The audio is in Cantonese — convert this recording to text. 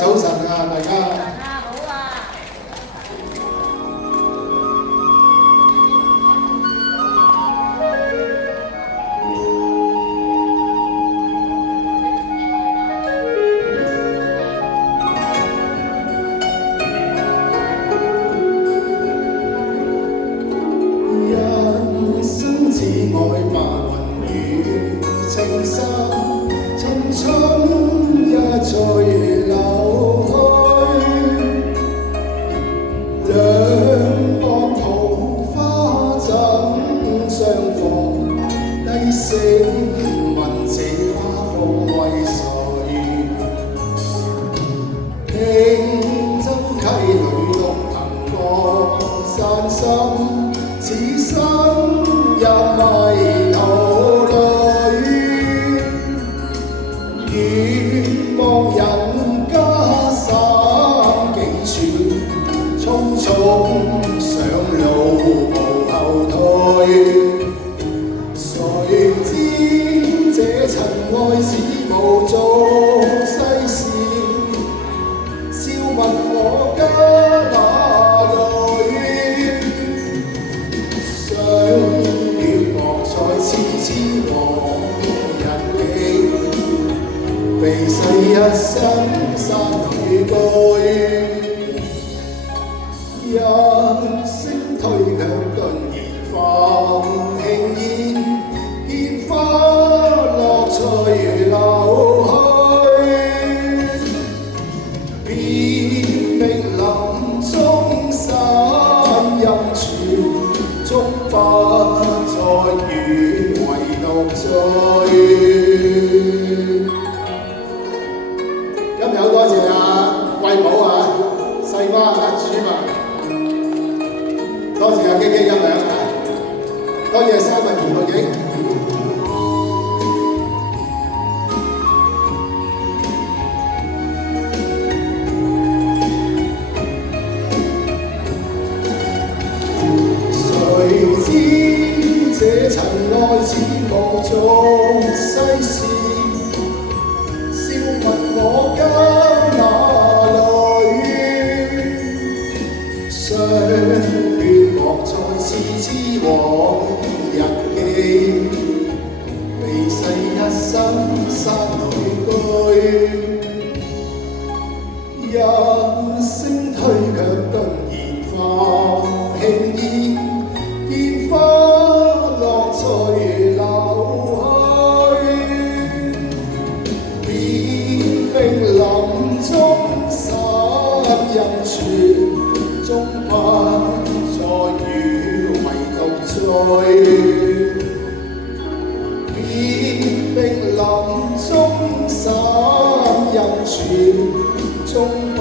早晨啊，大家。好啊。人生只愛白雲與青山，青春一再流去，兩岸桃花怎相逢？低聲問這花放為誰？輕舟溪裏獨行過山深，此生入迷途裏，遠望人家三幾處，匆匆上路無後退。誰知這塵愛似無做世事，笑問我家哪裏？想漂泊在痴痴往日記，避世一生山裏居。一聲推卻頓然放輕煙，煙花落隨流去。別命林中散陰處，終不再與唯獨醉。今日好多謝貴寶細媽主文，多謝基基音響，多謝三文田錄影。誰知這塵愛似無做世事，笑問我家哪裏？霜血落在痴痴往日記，避世一生山裏居。一聲推卻頓然放輕煙，煙花落隨流去。別命林中散陰處，終不再與唯獨醉。別命林中散陰處，終不